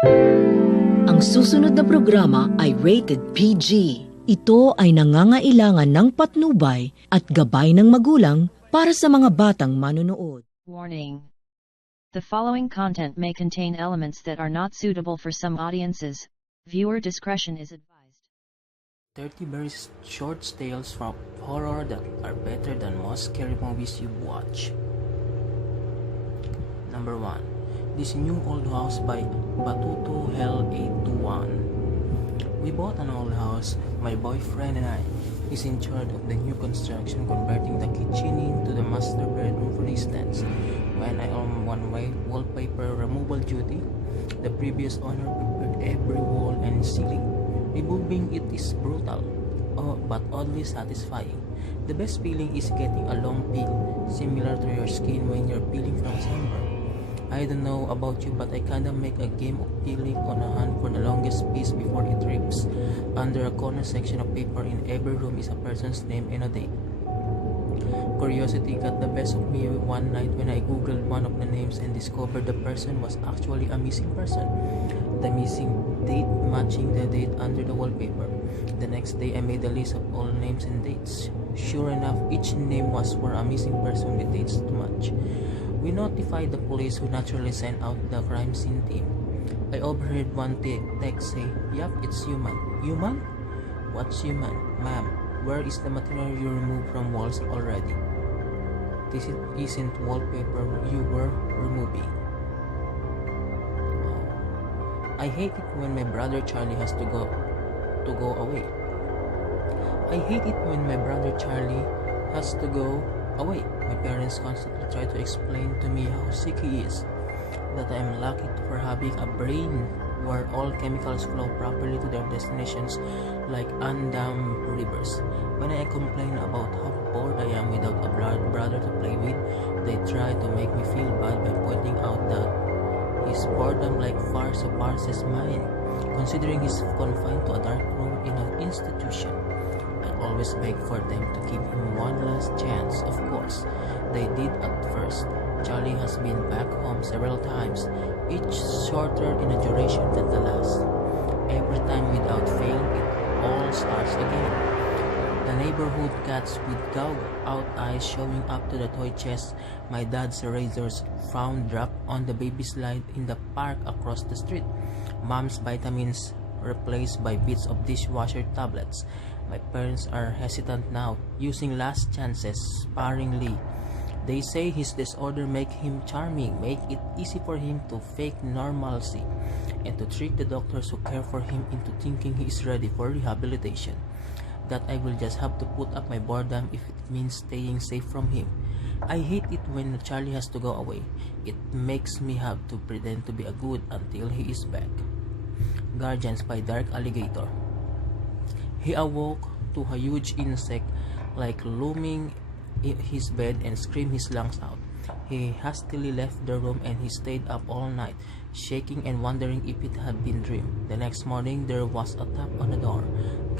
Ang susunod na programa ay rated PG. Ito ay nangangailangan ng patnubay at gabay ng magulang para sa mga batang manonood. Warning. The following content may contain elements that are not suitable for some audiences. Viewer discretion is advised. 30 very short tales from horror that are better than most scary movies you've watched. Number 1. This New Old House by Batuto Hell 821. We bought an old house, my boyfriend and I. He's in charge of the new construction, converting the kitchen into the master bedroom for his tenants. When I on one-way wallpaper removal duty, the previous owner prepared every wall and ceiling. Removing it is brutal, but oddly satisfying. The best feeling is getting a long peel, similar to your skin when you're peeling from sunburn. I don't know about you, but I kinda make a game of peeling on a hand for the longest piece before it rips. Under a corner section of paper in every room is a person's name and a date. Curiosity got the best of me one night when I googled one of the names and discovered the person was actually a missing person. The missing date matching the date under the wallpaper. The next day I made a list of all names and dates. Sure enough, each name was for a missing person with dates to match. We notified the police, who naturally sent out the crime scene team. I overheard one text say, "Yup, it's human." Human? What's human? Ma'am, where is the material you removed from walls already? This isn't wallpaper you were removing. I hate it when my brother Charlie has to go away. I hate it when my brother Charlie has to go away. My parents constantly try to explain to me how sick he is, that I am lucky for having a brain where all chemicals flow properly to their destinations like undammed rivers. When I complain about how bored I am without a brother to play with, they try to make me feel bad by pointing out that his boredom like far surpasses mine, considering he's confined to a dark room in an institution. I always beg for them to give him one last chance. Of course, they did at first. Charlie has been back home several times, each shorter in a duration than the last. Every time without fail, it all starts again. The neighborhood cats with gouge-out eyes showing up to the toy chest, my dad's razors found dropped on the baby slide in the park across the street, mom's vitamins replaced by bits of dishwasher tablets. My parents are hesitant now, using last chances sparingly. They say his disorder make him charming, make it easy for him to fake normalcy, and to trick the doctors who care for him into thinking he is ready for rehabilitation. That I will just have to put up my boredom if it means staying safe from him. I hate it when Charlie has to go away. It makes me have to pretend to be a good until he is back. Guardians by Dark Alligator. He awoke to a huge insect like looming in his bed and screamed his lungs out. He hastily left the room and he stayed up all night, shaking and wondering if it had been dream. The next morning there was a tap on the door.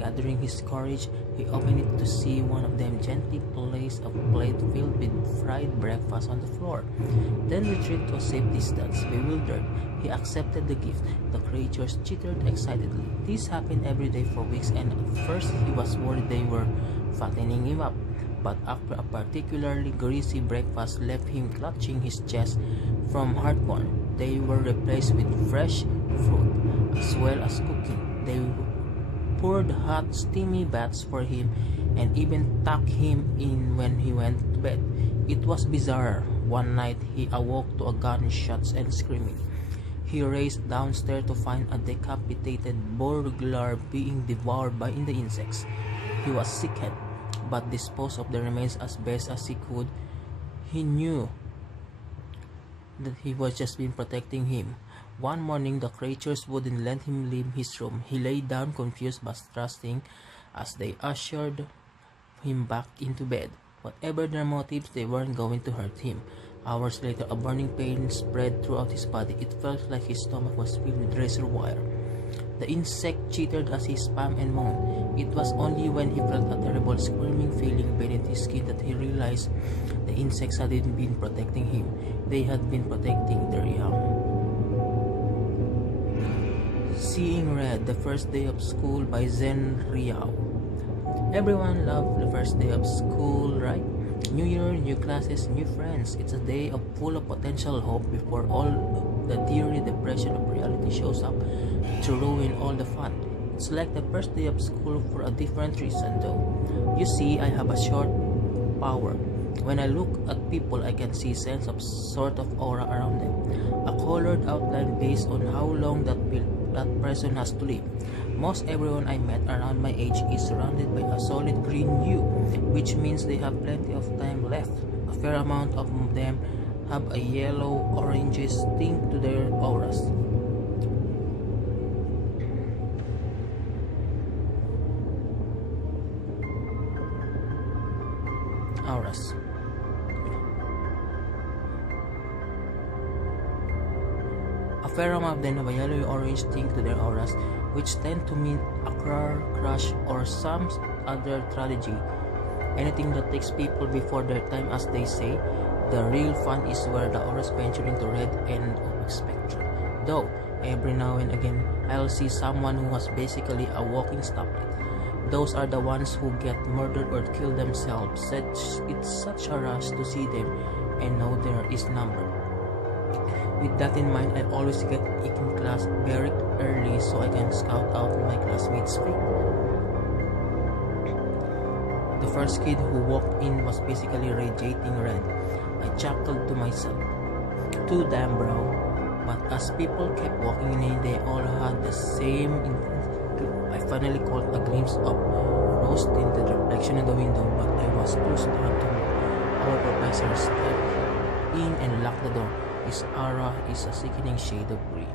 Gathering his courage, he opened it to see one of them gently place a plate filled with fried breakfast on the floor, then retreat to a safe distance. Bewildered, he accepted the gift. The creatures chittered excitedly. This happened every day for weeks, and at first he was worried they were fattening him up. But after a particularly greasy breakfast left him clutching his chest from heartburn, they were replaced with fresh fruit, as well as cooking. They poured hot, steamy baths for him, and even tucked him in when he went to bed. It was bizarre. One night, he awoke to a gunshots and screaming. He raced downstairs to find a decapitated burglar being devoured by the insects. He was sickened, but disposed of the remains as best as he could. He knew that he was just been protecting him. One morning, the creatures wouldn't let him leave his room. He lay down confused but trusting as they ushered him back into bed. Whatever their motives, they weren't going to hurt him. Hours later, a burning pain spread throughout his body. It felt like his stomach was filled with razor wire. The insect chittered as he spam and moaned. It was only when he felt a terrible squirming feeling beneath his skin that he realized the insects hadn't been protecting him. They had been protecting their young. Seeing Red, The First Day of School by Zen Riao. Everyone loved the first day of school, right? New year, new classes, new friends. It's a day full of potential hope before all the theory depression of reality shows up to ruin all the fun. It's like the first day of school for a different reason though. You see, I have a short power. When I look at people, I can see sense of sort of aura around them. A colored outline based on how long that person has to live. Most everyone I met around my age is surrounded by a solid green hue, which means they have plenty of time left. A fair amount of them have a yellow-orange tint to their auras. A fair amount of them have a yellow-orange tint to their auras, which tend to mean a crush or some other tragedy. Anything that takes people before their time, as they say. The real fun is where the auras venture into red end of the spectrum. Though, every now and again, I'll see someone who was basically a walking stoplight. Those are the ones who get murdered or kill themselves. It's such a rush to see them and know there is number. With that in mind, I always get in class very early so I can scout out my classmates' fate. The first kid who walked in was basically radiating red. I chuckled to myself. Too damn bro. But as people kept walking in, they all had the same intensity. I finally caught a glimpse of rose-tinted reflection in the window, but I was too stunned to move. Our professor stepped in and locked the door. His aura is a sickening shade of green.